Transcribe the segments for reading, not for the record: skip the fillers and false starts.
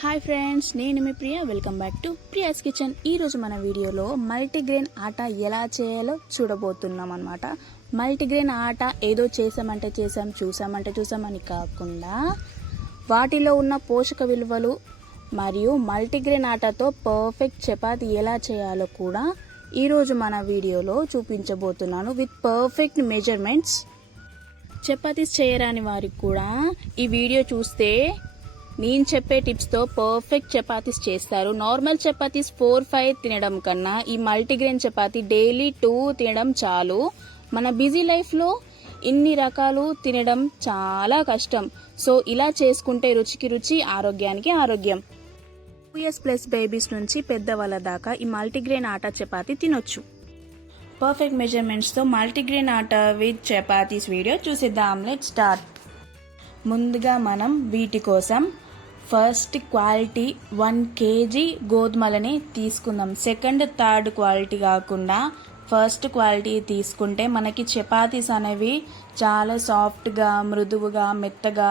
Hi friends, నేను మీ Priya. Welcome back to Priya's kitchen. ఈరోజు మన వీడియోలో మల్టీగ్రెయిన్ ఆట ఎలా చేయాలో చూడబోతున్నాం అనమాట. మల్టీగ్రెయిన్ ఆట ఏదో చేసామంటే చేసాం, చూసామంటే చూసామని కాకుండా వాటిలో ఉన్న పోషక విలువలు మరియు మల్టీగ్రెయిన్ ఆటతో పర్ఫెక్ట్ చపాతీ ఎలా చేయాలో కూడా ఈరోజు మన వీడియోలో చూపించబోతున్నాను విత్ పర్ఫెక్ట్ మెజర్మెంట్స్. చపాతీస్ చేయరాని వారికి కూడా ఈ వీడియో చూస్తే నేను చెప్పే టిప్స్తో పర్ఫెక్ట్ చపాతీస్ చేస్తారు. నార్మల్ చపాతీస్ 4-5 తినడం కన్నా ఈ మల్టీగ్రెయిన్ చపాతీ డైలీ 2 తినడం చాలు. మన బిజీ లైఫ్లో ఇన్ని రకాలు తినడం చాలా కష్టం. సో ఇలా చేసుకుంటే రుచికి రుచి, ఆరోగ్యానికి ఆరోగ్యం. 2 years ప్లస్ బేబీస్ నుంచి పెద్దవాళ్ళ దాకా ఈ మల్టీగ్రెయిన్ ఆటా చపాతీ తినొచ్చు. పర్ఫెక్ట్ మెజర్మెంట్స్తో multigrain atta with chapatis video చూసేద్దాం. Let's start. ముందుగా మనం వీటి కోసం ఫస్ట్ క్వాలిటీ 1 kg గోధుమలని తీసుకుందాం. సెకండ్, థర్డ్ క్వాలిటీ కాకుండా ఫస్ట్ క్వాలిటీ తీసుకుంటే మనకి చపాతీస్ అనేవి చాలా సాఫ్ట్గా, మృదువుగా, మెత్తగా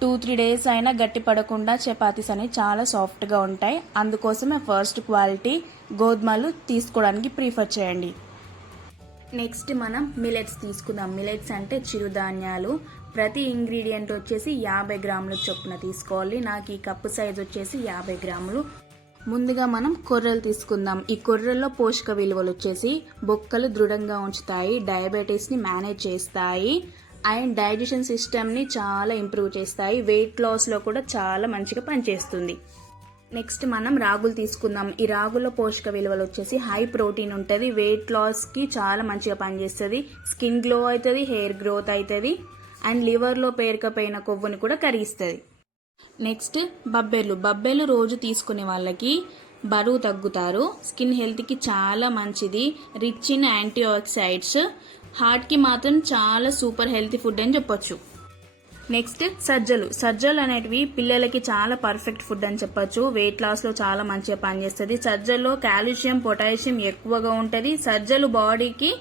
2-3 days అయినా గట్టి పడకుండా చపాతీస్ అనేవి చాలా సాఫ్ట్గా ఉంటాయి. అందుకోసమే ఫస్ట్ క్వాలిటీ గోధుమలు తీసుకోవడానికి ప్రిఫర్ చేయండి. నెక్స్ట్ మనం మిలెట్స్ తీసుకుందాం. మిలెట్స్ అంటే చిరుధాన్యాలు. ప్రతి ఇంగ్రీడియంట్ వచ్చేసి 50 గ్రాముల చొప్పున తీసుకోవాలి. నాకు ఈ కప్పు సైజ్ వచ్చేసి 50 గ్రాములు. ముందుగా మనం కొర్రలు తీసుకుందాం. ఈ కొర్రల్లో పోషక విలువలు వచ్చేసి బొక్కలు దృఢంగా ఉంచుతాయి, డయాబెటీస్ని మేనేజ్ చేస్తాయి అండ్ డైజెషన్ సిస్టమ్ని చాలా ఇంప్రూవ్ చేస్తాయి. వెయిట్ లాస్లో కూడా చాలా మంచిగా పనిచేస్తుంది. నెక్స్ట్ మనం రాగులు తీసుకుందాం. ఈ రాగుల్లో పోషక విలువలు వచ్చేసి హై ప్రోటీన్ ఉంటుంది. వెయిట్ లాస్కి చాలా మంచిగా పనిచేస్తుంది. స్కిన్ గ్లో అవుతుంది, హెయిర్ గ్రోత్ అవుతుంది అండ్ లివర్లో పేరుకపోయిన కొవ్వుని కూడా కరిగిస్తుంది. నెక్స్ట్ బబ్బెలు రోజు తీసుకునే వాళ్ళకి బరువు తగ్గుతారు. స్కిన్ హెల్త్కి చాలా మంచిది. Rich in antioxidants. హార్ట్కి మాత్రం చాలా సూపర్ హెల్తీ ఫుడ్ అని చెప్పొచ్చు. నెక్స్ట్ సజ్జలు అనేటివి పిల్లలకి చాలా పర్ఫెక్ట్ ఫుడ్ అని చెప్పొచ్చు. వెయిట్ లాస్లో చాలా మంచిగా పనిచేస్తుంది. సజ్జల్లో కాల్షియం, పొటాషియం ఎక్కువగా ఉంటుంది. సజ్జలు బాడీకి,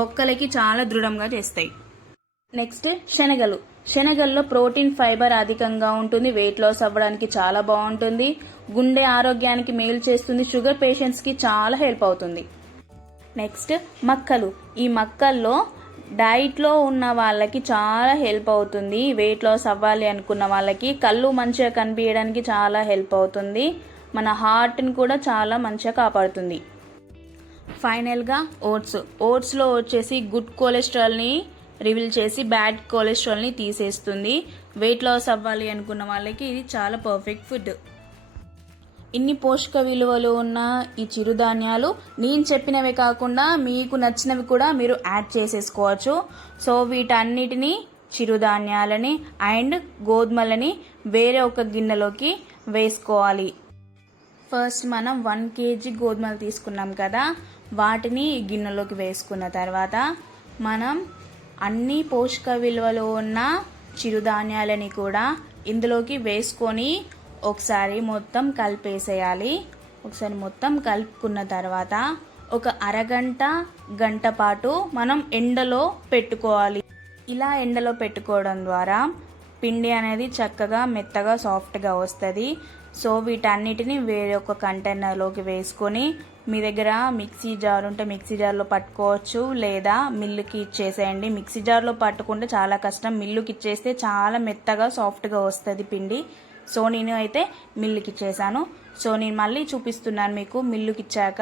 బొక్కలకి చాలా దృఢంగా చేస్తాయి. నెక్స్ట్ శనగల్లో ప్రోటీన్, ఫైబర్ అధికంగా ఉంటుంది. వెయిట్ లాస్ అవ్వడానికి చాలా బాగుంటుంది. గుండె ఆరోగ్యానికి మేలు చేస్తుంది. షుగర్ పేషెంట్స్కి చాలా హెల్ప్ అవుతుంది. నెక్స్ట్ ఈ మక్కల్లో డైట్లో ఉన్న వాళ్ళకి చాలా హెల్ప్ అవుతుంది. వెయిట్ లాస్ అవ్వాలి అనుకున్న వాళ్ళకి కళ్ళు మంచిగా కనిపించడానికి చాలా హెల్ప్ అవుతుంది. మన హార్ట్ని కూడా చాలా మంచిగా కాపాడుతుంది. ఫైనల్గా ఓట్స్లో వచ్చేసి గుడ్ కొలెస్ట్రాల్ని రివీల్ చేసి బ్యాడ్ కొలెస్ట్రాల్ని తీసేస్తుంది. వెయిట్ లాస్ అవ్వాలి అనుకున్న వాళ్ళకి ఇది చాలా పర్ఫెక్ట్ ఫుడ్. ఇన్ని పోషక విలువలు ఉన్న ఈ చిరుధాన్యాలు నేను చెప్పినవే కాకుండా మీకు నచ్చినవి కూడా మీరు యాడ్ చేసేసుకోవచ్చు. సో వీటన్నిటిని, చిరుధాన్యాలని అండ్ గోధుమలని వేరే ఒక గిన్నెలోకి వేసుకోవాలి. ఫస్ట్ మనం 1 kg గోధుమలు తీసుకున్నాం కదా, వాటిని గిన్నెలోకి వేసుకున్న తర్వాత మనం అన్ని పోషక విలువలు ఉన్న చిరుధాన్యాలని కూడా ఇందులోకి వేసుకొని ఒకసారి మొత్తం కలిపేసేయాలి. ఒకసారి మొత్తం కలుపుకున్న తర్వాత ఒక గంట పాటు మనం ఎండలో పెట్టుకోవాలి. ఇలా ఎండలో పెట్టుకోవడం ద్వారా పిండి అనేది చక్కగా మెత్తగా సాఫ్ట్గా వస్తుంది. సో వీటన్నిటిని వేరే ఒక కంటైనర్లోకి వేసుకొని మీ దగ్గర మిక్సీ జార్ ఉంటే మిక్సీ జార్లో పట్టుకోవచ్చు, లేదా మిల్లుకి ఇచ్చేసేయండి. మిక్సీ జార్లో పట్టుకుంటే చాలా కష్టం, మిల్లుకి ఇచ్చేస్తే చాలా మెత్తగా సాఫ్ట్గా వస్తుంది పిండి. సో నేను అయితే మిల్లుకి ఇచ్చేసాను. సో నేను మళ్ళీ చూపిస్తున్నాను మీకు. మిల్లుకి ఇచ్చాక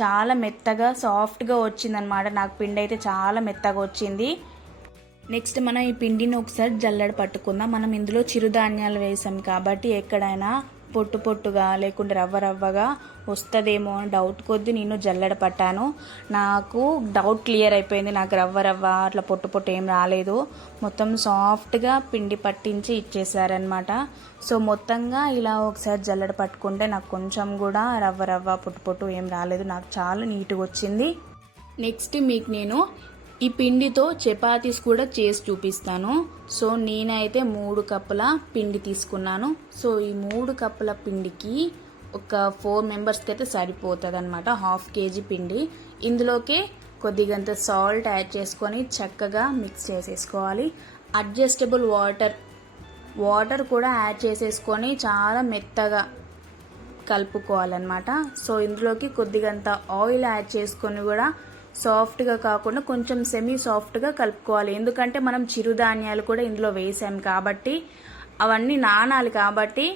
చాలా మెత్తగా సాఫ్ట్గా వచ్చిందనమాట. నాకు పిండి అయితే చాలా మెత్తగా వచ్చింది. నెక్స్ట్ మనం ఈ పిండిని ఒకసారి జల్లెడ పట్టుకుందాం. మనం ఇందులో చిరుధాన్యాలు వేసాం కాబట్టి ఎక్కడైనా పొట్టుగా లేకుంటే రవ్వగా వస్తుందేమో అని డౌట్ కొద్దీ నేను జల్లెడ పట్టాను. నాకు డౌట్ క్లియర్ అయిపోయింది. నాకు రవ్వ అట్లా పొట్టు ఏం రాలేదు. మొత్తం సాఫ్ట్గా పిండి పట్టించి ఇచ్చేసారనమాట. సో మొత్తంగా ఇలా ఒకసారి జల్లెడ పట్టుకుంటే నాకు కొంచెం కూడా రవ్వ పొట్టు ఏం రాలేదు. నాకు చాలా నీట్గా వచ్చింది. నెక్స్ట్ మీకు నేను ఈ పిండితో చపాతీస్ కూడా చేసి చూపిస్తాను. సో నేనైతే 3 కప్పుల పిండి తీసుకున్నాను. సో ఈ 3 కప్పుల పిండికి ఒక 4 మెంబర్స్కి అయితే సరిపోతుంది అనమాట. 1/2 kg పిండి. ఇందులోకి కొద్దిగంత సాల్ట్ యాడ్ చేసుకొని చక్కగా మిక్స్ చేసేసుకోవాలి. అడ్జస్టబుల్ వాటర్ వాటర్ కూడా యాడ్ చేసేసుకొని చాలా మెత్తగా కలుపుకోవాలన్నమాట. సో ఇందులోకి కొద్దిగంత ఆయిల్ యాడ్ చేసుకొని కూడా సాఫ్ట్గా కాకుండా కొంచెం సెమీ సాఫ్ట్గా కలుపుకోవాలి. ఎందుకంటే మనం చిరుధాన్యాలు కూడా ఇందులో వేసాం కాబట్టి అవన్నీ నానాలి కాబట్టి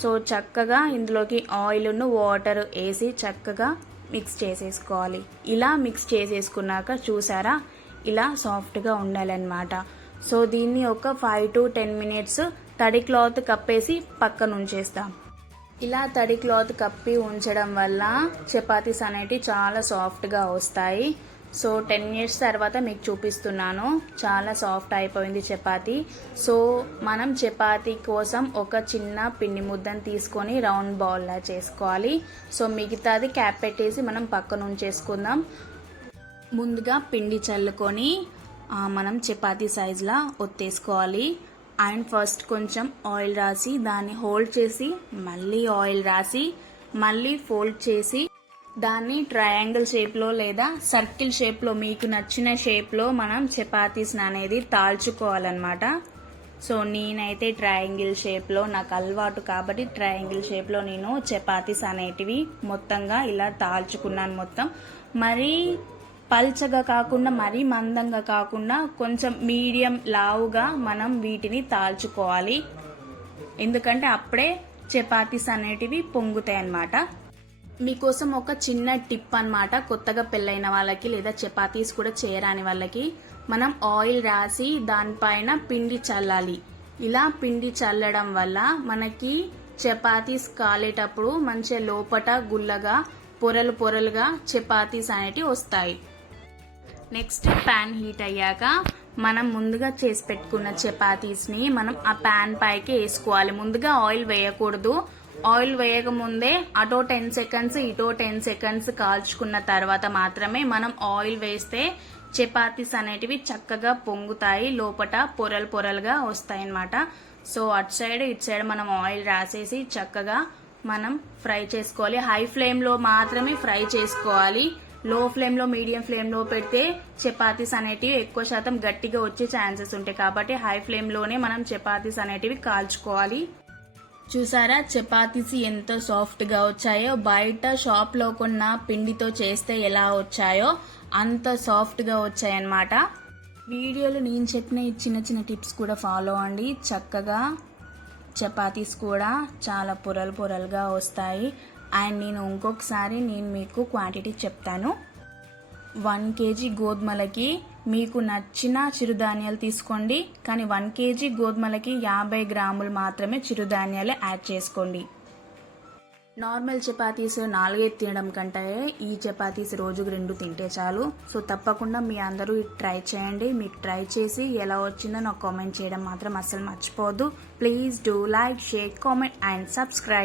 సో చక్కగా ఇందులోకి ఆయిల్ను వాటర్ వేసి చక్కగా మిక్స్ చేసేసుకోవాలి. ఇలా మిక్స్ చేసేసుకున్నాక చూసారా ఇలా సాఫ్ట్గా ఉండాలన్నమాట. సో దీన్ని ఒక 5 to 10 minutes తడి క్లాత్ కప్పేసి పక్కన ఉంచేస్తాం. ఇలా తడి క్లాత్ కప్పి ఉంచడం వల్ల చపాతీస్ అనేటివి చాలా సాఫ్ట్గా వస్తాయి. సో 10 minutes తర్వాత మీకు చూపిస్తున్నాను. చాలా సాఫ్ట్ అయిపోయింది చపాతీ. సో మనం చపాతీ కోసం ఒక చిన్న పిండి ముద్దను తీసుకొని రౌండ్ బాల్లా చేసుకోవాలి. సో మిగతాది క్యాప్ పెట్టేసి మనం పక్కన ఉంచేసుకుందాం. ముందుగా పిండి చల్లుకొని మనం చపాతీ సైజులా ఒత్తేసుకోవాలి. అండ్ ఫస్ట్ కొంచెం ఆయిల్ రాసి దాన్ని హోల్డ్ చేసి మళ్ళీ ఆయిల్ రాసి మళ్ళీ ఫోల్డ్ చేసి దాన్ని ట్రయాంగిల్ షేప్లో లేదా సర్కిల్ షేప్లో మీకు నచ్చిన షేప్లో మనం చపాతీస్ అనేది తాల్చుకోవాలన్నమాట. సో నేనైతే ట్రయాంగిల్ షేప్లో నాకు అలవాటు కాబట్టి ట్రయాంగిల్ షేప్లో నేను చపాతీస్ అనేటివి మొత్తంగా ఇలా తాల్చుకున్నాను. మొత్తం మరీ పల్చగా కాకుండా మరీ మందంగా కాకుండా కొంచెం మీడియం లావుగా మనం వీటిని తాల్చుకోవాలి. ఎందుకంటే అప్పుడే చపాతీస్ అనేటివి పొంగుతాయి అన్నమాట. మీకోసం ఒక చిన్న టిప్ అన్నమాట. కొత్తగా పెళ్ళైన వాళ్ళకి లేదా చపాతీస్ కూడా చేయరాని వాళ్ళకి మనం ఆయిల్ రాసి దానిపైన పిండి చల్లాలి. ఇలా పిండి చల్లడం వల్ల మనకి చపాతీస్ కాలేటప్పుడు మంచిగా లోపట గుల్లగా పొరలు పొరలుగా చపాతీస్ అనేటివి వస్తాయి. నెక్స్ట్ ప్యాన్ హీట్ అయ్యాక మనం ముందుగా చేసి పెట్టుకున్న చపాతీస్ని మనం ఆ ప్యాన్ పైకి వేసుకోవాలి. ముందుగా ఆయిల్ వేయకూడదు. ఆయిల్ వేయకముందే అటో 10 seconds ఇటో 10 seconds కాల్చుకున్న తర్వాత మాత్రమే మనం ఆయిల్ వేస్తే చపాతీస్ అనేటివి చక్కగా పొంగుతాయి, లోపట పొరలు పొరలుగా వస్తాయి అన్నమాట. సో అటు సైడ్ ఇటు సైడ్ మనం ఆయిల్ రాసేసి చక్కగా మనం ఫ్రై చేసుకోవాలి. హై ఫ్లేమ్లో మాత్రమే ఫ్రై చేసుకోవాలి. లో ఫ్లేమ్లో మీడియం ఫ్లేమ్లో పెడితే చపాతీస్ అనేటివి ఎక్కువ శాతం గట్టిగా వచ్చే ఛాన్సెస్ ఉంటాయి కాబట్టి హై ఫ్లేమ్లోనే మనం చపాతీస్ అనేటివి కాల్చుకోవాలి. చూసారా చపాతీస్ ఎంత సాఫ్ట్గా వచ్చాయో, బయట షాప్లో కొన్న పిండితో చేస్తే ఎలా వచ్చాయో అంత సాఫ్ట్గా వచ్చాయన్నమాట. వీడియోలో నేను చెప్పిన ఈ చిన్న చిన్న టిప్స్ కూడా ఫాలో అవ్వండి. చక్కగా చపాతీస్ కూడా చాలా పొరలు పొరలుగా వస్తాయి. అండ్ నేను ఇంకొకసారి మీకు క్వాంటిటీ చెప్తాను. 1 kg గోధుమలకి మీకు నచ్చిన చిరుధాన్యాలు తీసుకోండి. కానీ 1 kg గోధుమలకి 50 grams మాత్రమే చిరుధాన్యాలు యాడ్ చేసుకోండి. నార్మల్ చపాతీస్ 4 తినడం కంటే ఈ చపాతీస్ రోజుకు 2 తింటే చాలు. సో తప్పకుండా మీ అందరూ ట్రై చేయండి. మీకు ట్రై చేసి ఎలా వచ్చిందో నాకు కామెంట్ చేయడం మాత్రం అస్సలు మర్చిపోవద్దు. Please do like, share, comment and subscribe.